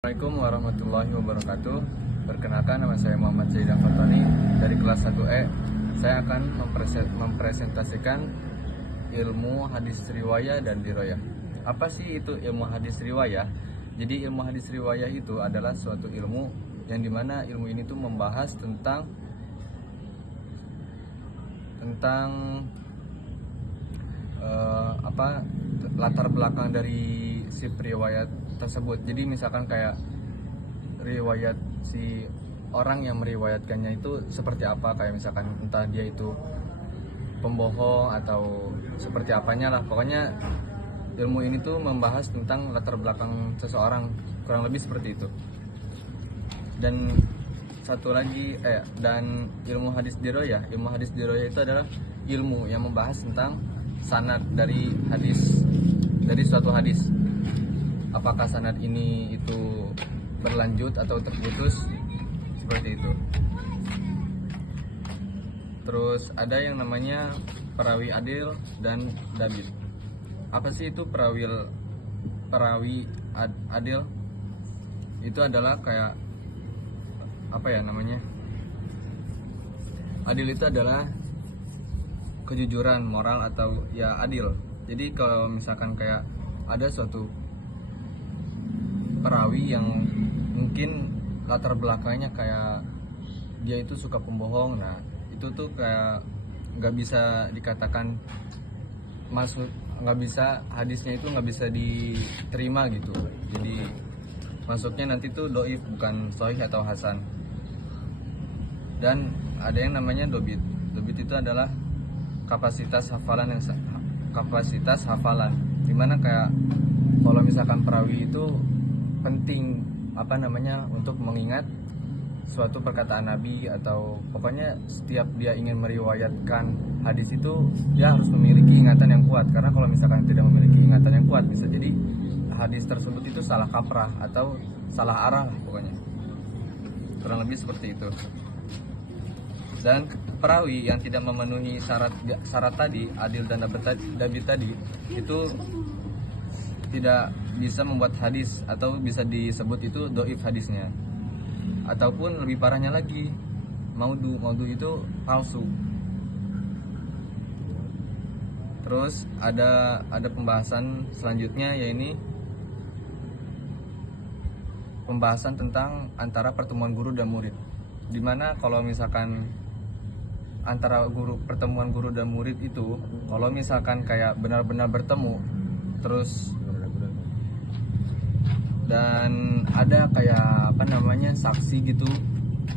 Assalamualaikum warahmatullahi wabarakatuh. Perkenalkan, nama saya Muhammad Zaidan Fatoni dari kelas 1E. Saya akan mempresentasikan ilmu hadis riwayah dan diroyah. Apa sih itu ilmu hadis riwayah? Jadi ilmu hadis riwayah itu adalah suatu ilmu yang dimana ilmu ini tuh membahas tentang latar belakang dari si riwayat tersebut. Jadi misalkan kayak riwayat si orang yang meriwayatkannya itu seperti apa, kayak misalkan entah dia itu pembohong atau seperti apanya lah. Pokoknya ilmu ini tuh membahas tentang latar belakang seseorang, kurang lebih seperti itu. Dan satu lagi dan ilmu hadis diroyah itu adalah ilmu yang membahas tentang sanad dari suatu hadis. Apakah sanad ini itu berlanjut atau terputus, seperti itu. Terus ada yang namanya perawi adil dan dabit. Apa sih itu perawi adil? Itu adalah kayak adil itu adalah kejujuran moral atau ya adil. Jadi kalau misalkan kayak ada suatu perawi yang mungkin latar belakangnya kayak dia itu suka pembohong, nah itu tuh kayak nggak bisa dikatakan hadisnya itu nggak bisa diterima gitu. Jadi masuknya nanti tuh doif, bukan sahih atau hasan. Dan ada yang namanya dobit itu adalah kapasitas hafalan, dimana kayak kalau misalkan perawi itu penting untuk mengingat suatu perkataan Nabi, atau pokoknya setiap dia ingin meriwayatkan hadis itu dia harus memiliki ingatan yang kuat. Karena kalau misalkan tidak memiliki ingatan yang kuat, bisa jadi hadis tersebut itu salah kaprah atau salah arah lah, pokoknya kurang lebih seperti itu. Dan perawi yang tidak memenuhi syarat tadi, adil dan dabit tadi, itu tidak bisa membuat hadis, atau bisa disebut itu doif hadisnya. Ataupun lebih parahnya lagi, maudu itu palsu. Terus ada pembahasan selanjutnya, yaitu pembahasan tentang antara pertemuan guru dan murid. Dimana kalau misalkan pertemuan guru dan murid itu, kalau misalkan kayak benar-benar bertemu terus dan ada kayak saksi gitu,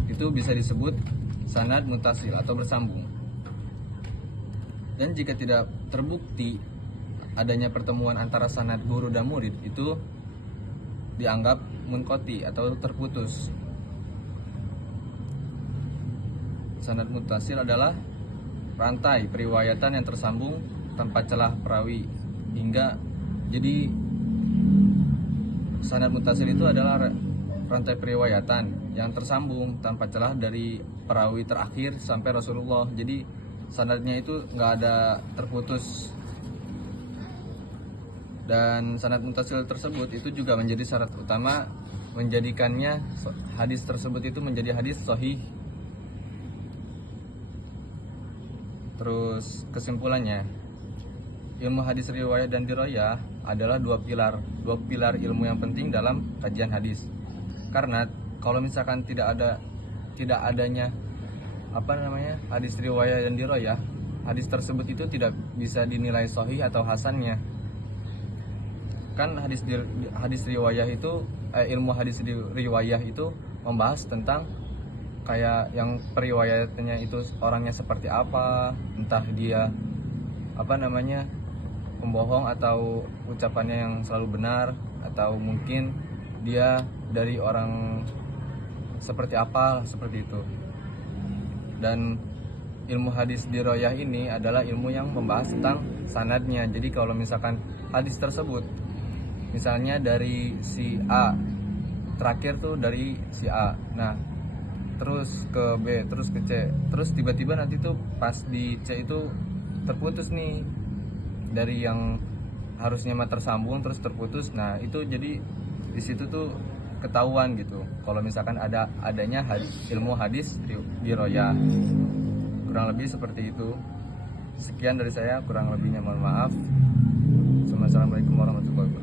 itu bisa disebut sanad mutasil atau bersambung. Dan jika tidak terbukti adanya pertemuan antara sanad guru dan murid, itu dianggap munqati atau terputus. Sanad mutasil adalah rantai periwayatan yang tersambung tanpa celah perawi jadi sanad mutasil itu adalah rantai periwayatan yang tersambung tanpa celah dari perawi terakhir sampai Rasulullah. Jadi sanadnya itu nggak ada terputus. Dan sanad mutasil tersebut itu juga menjadi syarat utama menjadikannya hadis tersebut itu menjadi hadis sahih. Terus kesimpulannya, ilmu hadis riwayat dan diroyah adalah dua pilar ilmu yang penting dalam kajian hadis. Karena kalau misalkan tidak adanya hadis riwayat dan diroyah, hadis tersebut itu tidak bisa dinilai sahih atau hasannya. Kan hadis riwayah itu ilmu hadis riwayah itu membahas tentang kayak yang periwayatannya itu orangnya seperti apa, entah dia pembohong atau ucapannya yang selalu benar, atau mungkin dia dari orang seperti apa, seperti itu. Dan ilmu hadis diroyah ini adalah ilmu yang membahas tentang sanadnya. Jadi kalau misalkan hadis tersebut misalnya dari si A, terakhir tuh dari si A, nah terus ke B, terus ke C, terus tiba-tiba nanti tuh pas di C itu terputus nih, dari yang harusnya tersambung terus terputus. Nah itu jadi di situ tuh ketahuan gitu kalau misalkan adanya ilmu hadis diroyah. Kurang lebih seperti itu. Sekian dari saya, kurang lebihnya mohon maaf. Assalamualaikum warahmatullahi wabarakatuh.